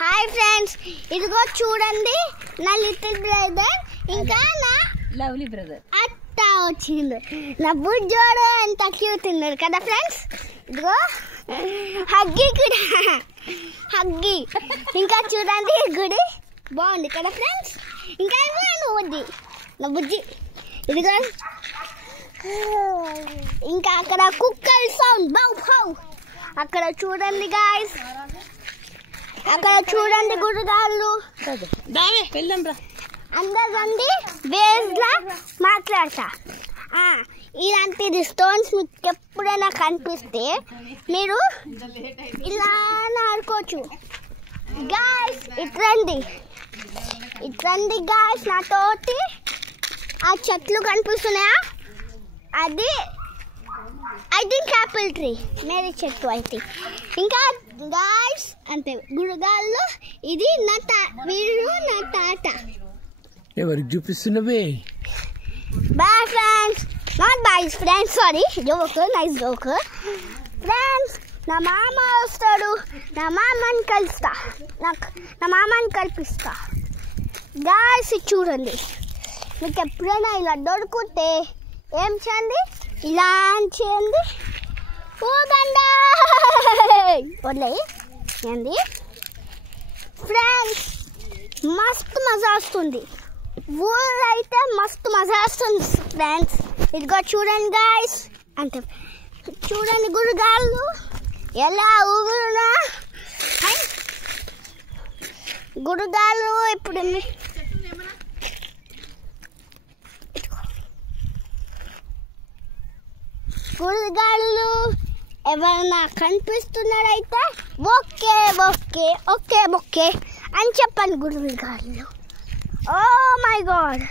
Hi friends, ఇదిగో చూడండి నా లిటిల్ బ్రదర్ ఇంకా నా లవ్లీ బ్రదర్ అత్త వచ్చింది. నా బుజ్జోడు ఎంత క్యూట్ ఉన్నాడు కదా ఫ్రెండ్స్. ఇదిగో హగ్గి కూడా హగ్గి. ఇంకా చూడండి గుడి బాగుంది కదా ఫ్రెండ్స్. ఇంకా ఏమో నా బుజ్జి ఇదిగో. ఇంకా అక్కడ కుక్కర్ సౌండ్ బౌ బౌ. అక్కడ చూడండి గాయ్స్, అక్కడ చూడండి గుడిగాళ్ళు. అందరు రండి వేస్లా మాట్లాడతా. ఇలాంటిది స్టోన్స్ మీకు ఎప్పుడైనా కనిపిస్తే మీరు ఇలా ఆడుకోవచ్చు గాయ్స్. ఇట్రండి గాయ్స్ నాతోటి. ఆ చెట్లు కనిపిస్తున్నాయా, అది ఐ థింక్ యాపిల్ ట్రీ, మేరీ చెట్టు అయితే. ఇంకా గాయ్స్ అంతే గుడిగాళ్ళు. ఇది నా వీరు నా తాత. ఎవరికి చూపిస్తున్నవే? Boy friends, not boy friends, sorry, joke, nice joke friends. నా మామ వస్తాడు, నా మామని కలుస్తా, నా మామని కల్పిస్తా గాయ్స్. చూడండి మీకు ఎప్పుడైనా ఇలా దొరికితే ఏం చేయండి, ఇలా చేయండి. ఊగండి వదిలేయి ఏంది ఫ్రెండ్స్. మస్తు మజా వస్తుంది, ఊరు అయితే మస్తు మజా వస్తుంది ఫ్రెండ్స్. ఇదిగో చూడండి గాయ్స్, అంటే చూడండి గుడిగాళ్ళు ఎలా ఊగురునా. గుడిగాళ్ళు ఇప్పుడు గుడిగాళ్ళు ఎవరైనా కనిపిస్తున్నారైతే ఓకే ఓకే ఓకే ఓకే అని చెప్పండి గుడిగాళ్ళు. ఓ మై గాడ్,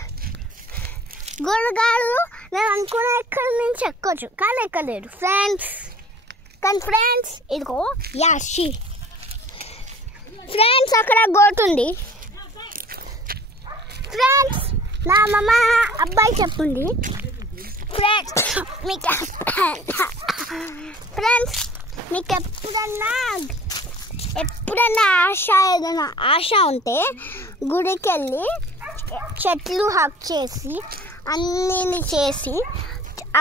గుడిగాళ్ళు నేను అనుకున్న ఎక్కడి నుంచి ఎక్కొచ్చు కానీ ఎక్కలేడు ఫ్రెండ్స్. కానీ ఫ్రెండ్స్ ఇదిగో యాషి ఫ్రెండ్స్, అక్కడ గోటుంది ఫ్రెండ్స్. నా మమ్మ అబ్బాయి చెప్పింది ఫ్రెండ్స్. మీకు ఎప్పుడన్నా ఏదైనా ఆశ ఉంటే గుడికి వెళ్ళి చెట్లు హక్ చేసి అన్నీ చేసి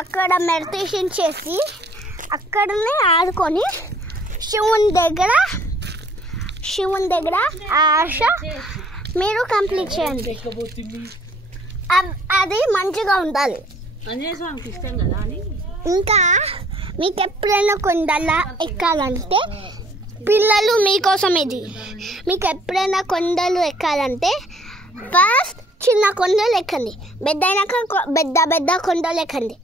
అక్కడ మెడిటేషన్ చేసి అక్కడనే ఆడుకొని శివుని దగ్గర ఆ ఆశ మీరు కంప్లీట్ చేయండి. అది మంచిగా ఉండాలి. ఇంకా మీకు ఎప్పుడైనా కొండలా ఎక్కాలంటే పిల్లలు మీకోసం ఇది. మీకు ఎప్పుడైనా కొండలు ఎక్కాలంటే ఫస్ట్ చిన్న కొండలు ఎక్కండి, పెద్ద అయినాక పెద్ద కొండలు ఎక్కండి.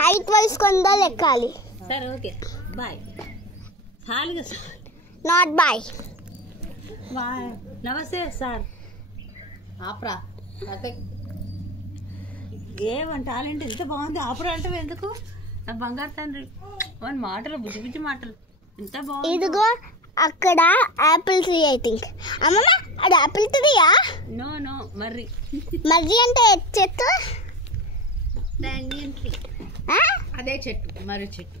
హైట్ వైజ్ కొండలు ఎక్కాలి. నాట్ బాయ్. నమస్తే సార్. ఆప్రా ఏమంట టాలెంట్ ఎంత బాగుంది. ఆపరా అంటే ఎందుకు? నా బంగారు తండ్రి వన్ మాటలు బుజ్జి బుజ్జి మాటలు ఎంత బాగుంది. ఇదిగో అక్కడ యాపిల్ ట్రీ ఐ థింక్. అమ్మమ్మ అది యాపిల్ ట్రీయా? నో నో మర్రి. మర్రి అంటే చెట్టు, బ్యానియన్ ట్రీ. అదే చెట్టు, మర్రి చెట్టు.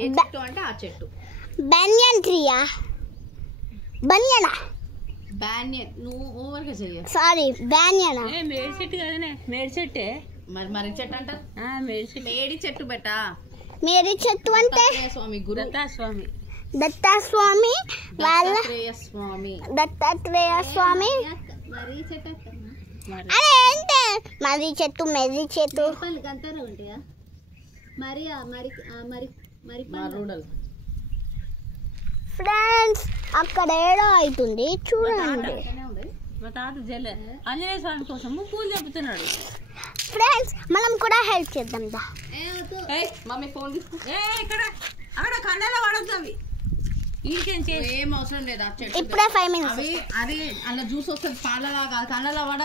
ఏ చెట్టు అంటే ఆ చెట్టు. బ్యానియన్ ట్రీయా? బనియనా? బ్యానియన్. నువ్వు ఓవర్గా చెయ్య. సారీ, బ్యానియనా? మేడి చెట్టు కదనే. మేడి చెట్టే. మరి మర్రి చెట్టు అంట. మేడి చెట్టు బెటా. మేడి చెట్టు అంటే స్వామి గురు దత్తాస్వామి వాళ్ళ దత్తాత్రేయ స్వామి. అరే ఏంటే మర్రి చెట్టు, మెర్రి చెట్టు ఉంటాయా? ఫ్రెండ్స్ అక్కడ ఏడో అవుతుంది చూడండి. మా తాత జల్లె ఆంజనేయ స్వామి కోసం పూలు చెబుతున్నాడు. ఫ్రెండ్స్ మనం కూడా హెల్ప్ చేద్దాం. మమ్మీ ఫోన్ తీసుకో. ఇక్కడ అక్కడ కండలో పడద్దు అవి. ఏం అవసరం లేదా? ఇప్పుడే 5 minutes. అది అలా జ్యూస్ వస్తుంది పాలలా కాదు, కండలో పడ